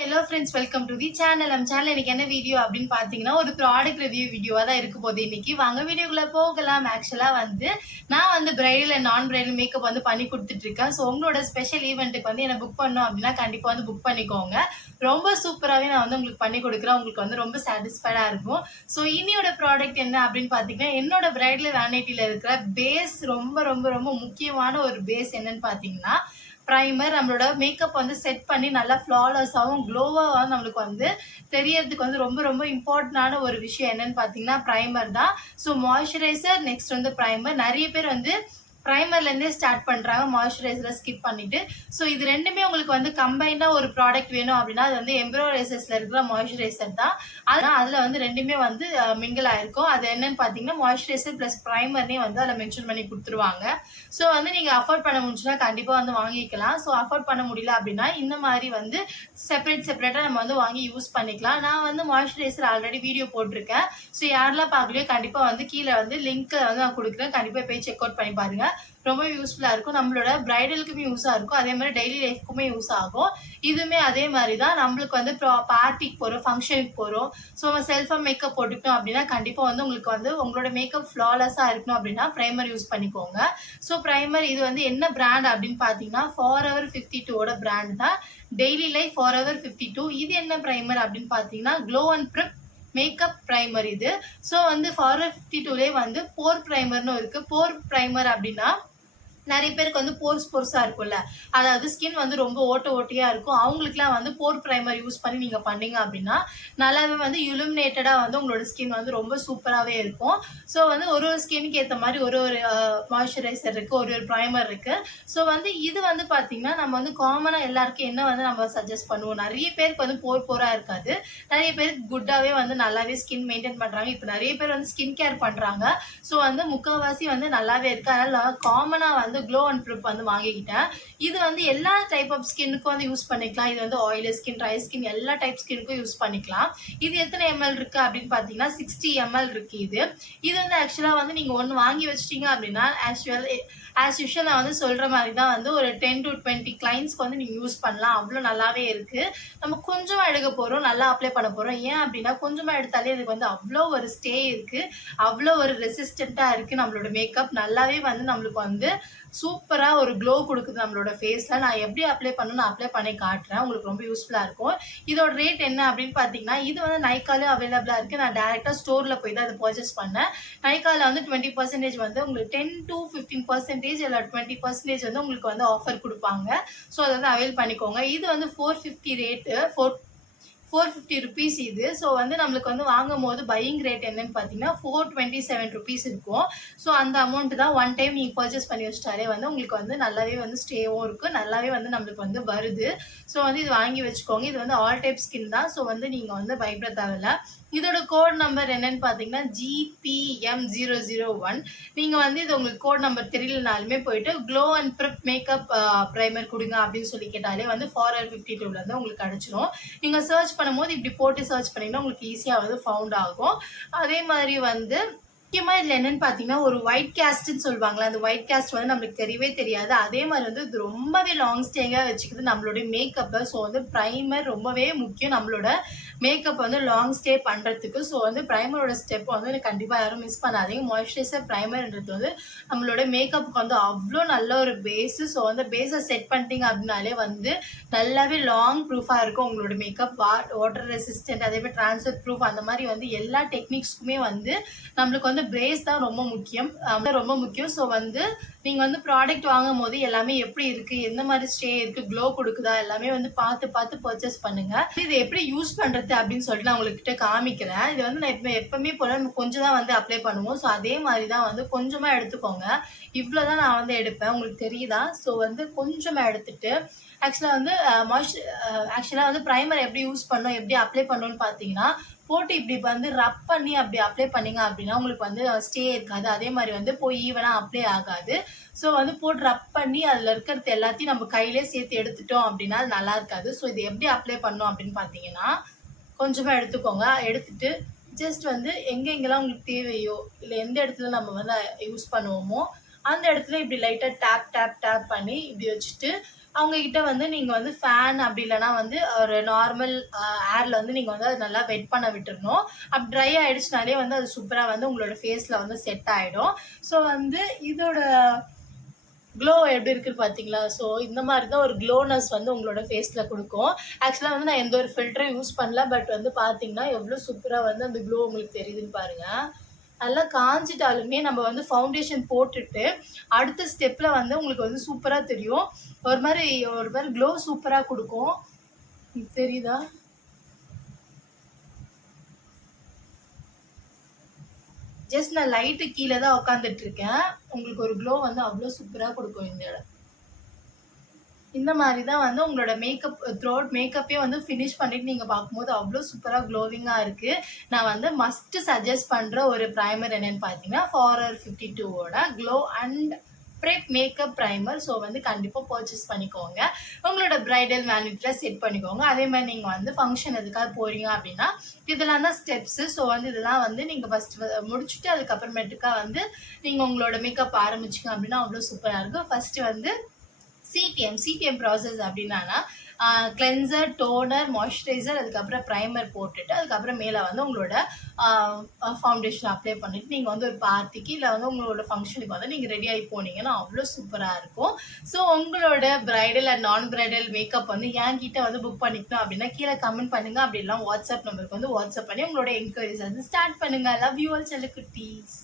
Hello friends, welcome to the channel. நம்ம channel இன்னைக்கு என்ன வீடியோ அப்படின்னு பார்த்தீங்கன்னா, ஒரு ப்ராடக்ட் ரிவ்யூ வீடியோவாக தான் இருக்க போகுது. இன்னைக்கு வாங்க வீடியோக்குள்ள போகலாம். ஆக்சுவலாக நான் பிரைடல் அண்ட் நான் பிரைடல் மேக்கப் பண்ணி கொடுத்துட்டு இருக்கேன். ஸோ உங்களோட ஸ்பெஷல் ஈவெண்ட்டுக்கு என்ன புக் பண்ணோம் அப்படின்னா கண்டிப்பாக புக் பண்ணிக்கோங்க. ரொம்ப சூப்பராகவே நான் உங்களுக்கு பண்ணி கொடுக்குறேன். உங்களுக்கு ரொம்ப சாட்டிஸ்ஃபைடாக இருக்கும். ஸோ இன்னியோட ப்ராடக்ட் என்ன அப்படின்னு பார்த்தீங்கன்னா, என்னோட பிரைடல் வேனிட்டியில் இருக்கிற பேஸ் ரொம்ப ரொம்ப ரொம்ப முக்கியமான ஒரு பேஸ் என்னன்னு பார்த்தீங்கன்னா ப்ரைமர். நம்மளோட மேக்கப் செட் பண்ணி நல்லா ஃப்ளாலெஸ்ஸாகவும் க்ளோவாகவும் நம்மளுக்கு தெரியறதுக்கு ரொம்ப ரொம்ப இம்பார்ட்டண்டான ஒரு விஷயம் என்னன்னு பார்த்தீங்கன்னா ப்ரைமர் தான். So moisturiser next primer. நிறைய பேர் ப்ரைமர்லேருந்தே ஸ்டார்ட் பண்ணுறாங்க, மாய்ஸ்சரைசரை ஸ்கிப் பண்ணிவிட்டு. ஸோ இது ரெண்டுமே உங்களுக்கு கம்பைண்டாக ஒரு ப்ராடக்ட் வேணும் அப்படின்னா அது எம்ப்ரோரைசர்ஸில் இருக்கிற மாய்ஸ்சரைசர் தான். அதில் ரெண்டுமே மிங்கிள் ஆயிருக்கும். அது என்னன்னு பார்த்தீங்கன்னா மாய்ஸ்சரைசர் ப்ளஸ் ப்ரைமர்னே அதில் மென்ஷன் பண்ணி கொடுத்துருவாங்க. ஸோ நீங்கள் அஃபோர்ட் பண்ண முடிஞ்சுன்னா கண்டிப்பாக வாங்கிக்கலாம். ஸோ அஃபோர்ட் பண்ண முடியல அப்படின்னா இந்த மாதிரி செப்பரேட்டாக நம்ம வாங்கி யூஸ் பண்ணிக்கலாம். நான் மாய்ஸ்சரைசர் ஆல்ரெடி வீடியோ போட்டிருக்கேன். ஸோ யாரெல்லாம் பார்க்கலையோ கண்டிப்பாக கீழே லிங்க் நான் கொடுக்குறேன். கண்டிப்பாக போய் செக் அவுட் பண்ணி பாருங்கள். ரொம்ப யூஸ்ஃபுல்லாக இருக்கும். நம்மளோட பிரைடலுக்குமே யூஸாக இருக்கும், அதே மாதிரி டெய்லி லைஃப்க்குமே யூஸ் ஆகும். இதுவுமே அதே மாதிரி தான். நம்மளுக்கு பார்ட்டிக்கு போகிறோம், ஃபங்க்ஷனுக்கு போகிறோம். ஸோ செல்ஃபாக மேக்கப் போட்டுக்கிட்டோம் அப்படின்னா கண்டிப்பாக உங்களுக்கு உங்களோட மேக்கப் ஃப்ளாலெஸ்ஸாக இருக்கணும் அப்படின்னா ப்ரைமர் யூஸ் பண்ணிக்கோங்க. ஸோ ப்ரைமர் இது என்ன பிராண்ட் அப்படின்னு பார்த்தீங்கன்னா ஃபாரெவர் 52ஓட பிராண்ட் தான். Daily life forever 52. இது என்ன ப்ரைமர் அப்படின்னு பார்த்தீங்கன்னா glow and prep makeup primer இது. ஸோ ஃபாரெவர் 52லே போர் ப்ரைமர்னு இருக்குது. போர் ப்ரைமர் அப்படின்னா நிறைய பேருக்கு போர்ஸாக இருக்கும்ல, அதாவது ஸ்கின் ரொம்ப ஓட்டையாக இருக்கும். அவங்களுக்குலாம் போர் ப்ரைமர் யூஸ் பண்ணி நீங்கள் பண்ணீங்க அப்படின்னா நல்லாவே இலுமினேட்டடாக உங்களோட ஸ்கின் ரொம்ப சூப்பராகவே இருக்கும். ஸோ ஒரு ஸ்கின்னுக்கு ஏற்ற மாதிரி ஒரு மாய்ஸ்சரைசர் இருக்குது, ஒரு ப்ரைமர் இருக்குது. ஸோ இது பார்த்தீங்கன்னா நம்ம காமனாக எல்லாருக்கும் என்ன நம்ம சஜஸ்ட் பண்ணுவோம். நிறைய பேருக்கு போராக இருக்காது, நிறைய பேருக்கு குட்டாகவே நல்லாவே ஸ்கின் மெயின்டைன் பண்ணுறாங்க. இப்போ நிறைய பேர் ஸ்கின் கேர் பண்ணுறாங்க. ஸோ முக்கால்வாசி நல்லாவே இருக்குது. அதனால் காமனாக க்ளோ அண்ட் ப்ரிப் வாங்கிக்கிட்டேன். இது எல்லா டைப் ஆஃப் ஸ்கின்னுக்கும் யூஸ் பண்ணிக்கலாம். இது ஆயிலி ஸ்கின், ட்ரை ஸ்கின் எல்லா டைப் ஸ்கின்னுக்கும் யூஸ் பண்ணிக்கலாம். இது எத்தனை ml இருக்கு அப்படின்னு பார்த்தீங்கன்னா 60 ml இருக்கு. இது ஆக்சுவலாக நீங்கள் ஒன்று வாங்கி வச்சிட்டீங்க அப்படின்னா ஆஸ் யூஷுவல் நான் சொல்கிற மாதிரி தான் ஒரு 10 to 20 கிளைண்ட்ஸ்க்கு நீங்கள் யூஸ் பண்ணலாம். அவ்வளோ நல்லாவே இருக்குது. நம்ம கொஞ்சமாக எடுக்க போகிறோம், நல்லா அப்ளை பண்ண போகிறோம். ஏன் அப்படின்னா கொஞ்சமாக எடுத்தாலே இதுக்கு அவ்வளோ ஒரு ஸ்டே இருக்குது, அவ்வளோ ஒரு ரெசிஸ்டண்ட்டாக இருக்குது. நம்மளோட மேக்கப் நல்லாவே நம்மளுக்கு சூப்பராக ஒரு க்ளோ கொடுக்குது நம்மளோட ஃபேஸில். நான் எப்படி அப்ளை பண்ணணும் அப்ளை பண்ணி காட்டுறேன், உங்களுக்கு ரொம்ப யூஸ்ஃபுல்லாக இருக்கும். இதோட ரேட் என்ன அப்படின்னு பார்த்தீங்கன்னா இது நைக்காலே அவைலபிளாக இருக்குது. நான் டேரெக்டாக ஸ்டோரில் போய் தான் அதை பர்ச்சேஸ் பண்ணேன். நைக்காவில் 20% உங்களுக்கு 10 to 15% இல்லை 20% உங்களுக்கு ஆஃபர் கொடுப்பாங்க. ஸோ அதை அவைல் பண்ணிக்கோங்க. இது 450 ரேட்டு, 450 ருபீஸ் இது. ஸோ நம்மளுக்கு வாங்கும் போது பையிங் ரேட் என்னன்னு பார்த்தீங்கன்னா 427 ருபீஸ் இருக்கும். ஸோ அந்த அமௌண்ட் தான் ஒன் டைம் நீங்கள் பர்ச்சேஸ் பண்ணி வச்சிட்டாலே உங்களுக்கு நல்லாவே ஸ்டேவும் இருக்குது, நல்லாவே நம்மளுக்கு வருது. ஸோ இது வாங்கி வச்சுக்கோங்க. இது ஆல் டைப் ஸ்கின் தான். ஸோ நீங்கள் பயப்பட தேவையில்ல. இதோட கோட் நம்பர் என்னன்னு பார்த்தீங்கன்னா GPM001. நீங்கள் இது உங்களுக்கு கோட் நம்பர் தெரியலனாலுமே போயிட்டு glow and prep makeup primer கொடுங்க அப்படின்னு சொல்லி கேட்டாலே ஃபாரெவர் 52லேருந்து உங்களுக்கு கிடச்சிரும். நீங்கள் சர்ச் பண்ணும்போது இப்படி போட்டு சர்ச் பண்ணிங்கன்னா உங்களுக்கு ஈஸியாக ஃபவுண்ட் ஆகும். அதே மாதிரி முக்கியமாக இதில் என்னென்னு பார்த்தீங்கன்னா ஒரு ஒயிட் கேஸ்ட்ன்னு சொல்லுவாங்களா, அந்த ஒயிட் கேஸ்ட் நம்மளுக்கு தெரியவே தெரியாது. அதே மாதிரி இது ரொம்பவே லாங் ஸ்டேயாக வச்சுக்குது நம்மளுடைய மேக்கப்பை. ஸோ ப்ரைமர் ரொம்பவே முக்கியம் நம்மளோட மேக்கப் லாங் ஸ்டே பண்ணுறதுக்கு. ஸோ ப்ரைமரோட ஸ்டெப் கண்டிப்பாக யாரும் மிஸ் பண்ணாதீங்க. மாய்ஸ்சரைசர் ப்ரைமர்ன்றது நம்மளோட மேக்கப்புக்கு அவ்வளோ நல்ல ஒரு பேஸு. ஸோ பேஸை செட் பண்ணிட்டீங்க அப்படின்னாலே நல்லாவே லாங் ப்ரூஃபாக இருக்கும் உங்களோட மேக்கப். வாட்டர் ரெசிஸ்டன்ட், அதே மாதிரி ட்ரான்ஸ்ஃபர் ப்ரூஃப், அந்த மாதிரி எல்லா டெக்னிக்ஸ்க்குமே நம்மளுக்கு பேஸ் தான் ரொம்ப முக்கியம், ரொம்ப முக்கியம். ஸோ நீங்கள் ப்ராடக்ட் வாங்கும் போது எல்லாமே எப்படி இருக்குது, எந்த மாதிரி ஸ்டே இருக்குது, க்ளோ கொடுக்குதா எல்லாமே பார்த்து பர்ச்சேஸ் பண்ணுங்கள். இது எப்படி யூஸ் பண்ணுறது அப்படின்னு சொல்லிட்டு நான் உங்கள்கிட்ட காமிக்கிறேன். இது நான் எப்பவுமே போல கொஞ்சம் தான் அப்ளை பண்ணுவோம். ஸோ அதே மாதிரி தான் கொஞ்சமாக எடுத்துக்கோங்க. இவ்வளோ தான் நான் எடுப்பேன், உங்களுக்கு தெரியுதா? ஸோ கொஞ்சமாக எடுத்துட்டு ஆக்சுவலாக ப்ரைமர் எப்படி யூஸ் பண்ணணும், எப்படி அப்ளை பண்ணணும்னு பார்த்தீங்கன்னா போட்டு இப்படி ரப் பண்ணி அப்படி அப்ளை பண்ணிங்க அப்படின்னா உங்களுக்கு ஸ்டே இருக்காது. அதே மாதிரி போய் ஈவனாக அப்ளை ஆகாது. ஸோ போட்டு ரப் பண்ணி அதில் இருக்கிறது எல்லாத்தையும் நம்ம கையிலே சேர்த்து எடுத்துட்டோம் அப்படின்னா அது நல்லா இருக்காது. ஸோ இது எப்படி அப்ளை பண்ணணும் அப்படின்னு பார்த்தீங்கன்னா கொஞ்சமாக எடுத்துக்கோங்க. எடுத்துட்டு ஜஸ்ட் எங்கெங்கெல்லாம் உங்களுக்கு தேவையோ இல்லை எந்த இடத்துல நம்ம யூஸ் பண்ணுவோமோ அந்த இடத்துல இப்படி லைட்டாக டேப் பண்ணி இப்படி வச்சுட்டு அவங்க கிட்ட வந்து நீங்கள் வந்து ஃபேன் அப்படி இல்லைனா வந்து ஒரு நார்மல் ஏரில் வந்து நீங்கள் வந்து அது நல்லா வெட் பண்ண விட்டுருணும். அப்படி ட்ரை ஆகிடுச்சுனாலே வந்து அது சூப்பராக வந்து உங்களோட ஃபேஸில் வந்து செட் ஆகிடும். ஸோ வந்து இதோட க்ளோ எப்படி இருக்குன்னு பார்த்தீங்களா? ஸோ இந்த மாதிரி தான் ஒரு க்ளோனஸ் வந்து உங்களோட ஃபேஸில் கொடுக்கும். ஆக்சுவலாக வந்து நான் எந்த ஒரு ஃபில்டரும் யூஸ் பண்ணல. பட் வந்து பார்த்தீங்கன்னா எவ்வளோ சூப்பராக வந்து அந்த க்ளோ உங்களுக்கு தெரியுதுன்னு பாருங்கள். நல்லா காஞ்சிட்டாலுமே நம்ம வந்து ஃபவுண்டேஷன் போட்டுட்டு அடுத்த ஸ்டெப்பில் வந்து உங்களுக்கு வந்து சூப்பராக தெரியும். ஒரு மாதிரி க்ளோ சூப்பராக கொடுக்கும். தெரியுதா? ஜஸ்ட் நான் லைட்டு கீழே தான் உட்காந்துட்டு இருக்கேன். உங்களுக்கு ஒரு க்ளோ வந்து அவ்வளோ சூப்பராக கொடுக்கும் இந்த இடம். இந்த மாதிரி தான் வந்து உங்களோட மேக்கப் த்ரோட் மேக்கப்பே வந்து ஃபினிஷ் பண்ணிட்டு நீங்கள் பார்க்கும்போது அவ்வளோ சூப்பராக க்ளோவிங்காக இருக்குது. நான் வந்து மஸ்ட் சஜஸ்ட் பண்ணுற ஒரு ப்ரைமர் என்னென்னு பார்த்தீங்கன்னா ஃபாரர் 52ஓட glow and prep makeup primer. So வந்து கண்டிப்பாக பர்ச்சேஸ் பண்ணிக்கோங்க. உங்களோட ப்ரைடல் வேனிட்டியில் செட் பண்ணிக்கோங்க. அதே மாதிரி நீங்கள் வந்து ஃபங்க்ஷன் எதுக்காக போகிறீங்க அப்படின்னா இதெல்லாம் தான் ஸ்டெப்ஸு. ஸோ வந்து இதெல்லாம் வந்து நீங்கள் ஃபஸ்ட்டு முடிச்சுட்டு அதுக்கப்புறமேட்டுக்கா வந்து நீங்கள் உங்களோட மேக்கப் ஆரம்பிச்சிங்க அப்படின்னா அவ்வளோ சூப்பராக இருக்கும். ஃபஸ்ட்டு வந்து சிடிஎம் ப்ராசஸ் அப்படின்னா கிளென்சர், டோனர், மாய்ஸ்சரைசர், அதுக்கப்புறம் ப்ரைமர் போட்டுட்டு அதுக்கப்புறம் மேலே வந்து உங்களோட ஃபவுண்டேஷன் அப்ளை பண்ணிவிட்டு நீங்கள் வந்து ஒரு பார்ட்டிக்கு இல்லை வந்து உங்களோட ஃபங்க்ஷனுக்கு வந்து நீங்கள் ரெடி ஆகி போனீங்கன்னா அவ்வளோ சூப்பராக இருக்கும். ஸோ உங்களோட ப்ரைடல் அண்ட் நான் ப்ரைடல் மேக்கப் வந்து என்கிட்ட வந்து புக் பண்ணிக்கணும் அப்படின்னா கீழே கமெண்ட் பண்ணுங்கள். அப்படிலாம் வாட்ஸ்அப் நம்பருக்கு வந்து வாட்ஸ்அப் பண்ணி உங்களோட என்கொயரிஸ் வந்து ஸ்டார்ட் பண்ணுங்கள். Love you all செல்லக்குட்டீஸ்.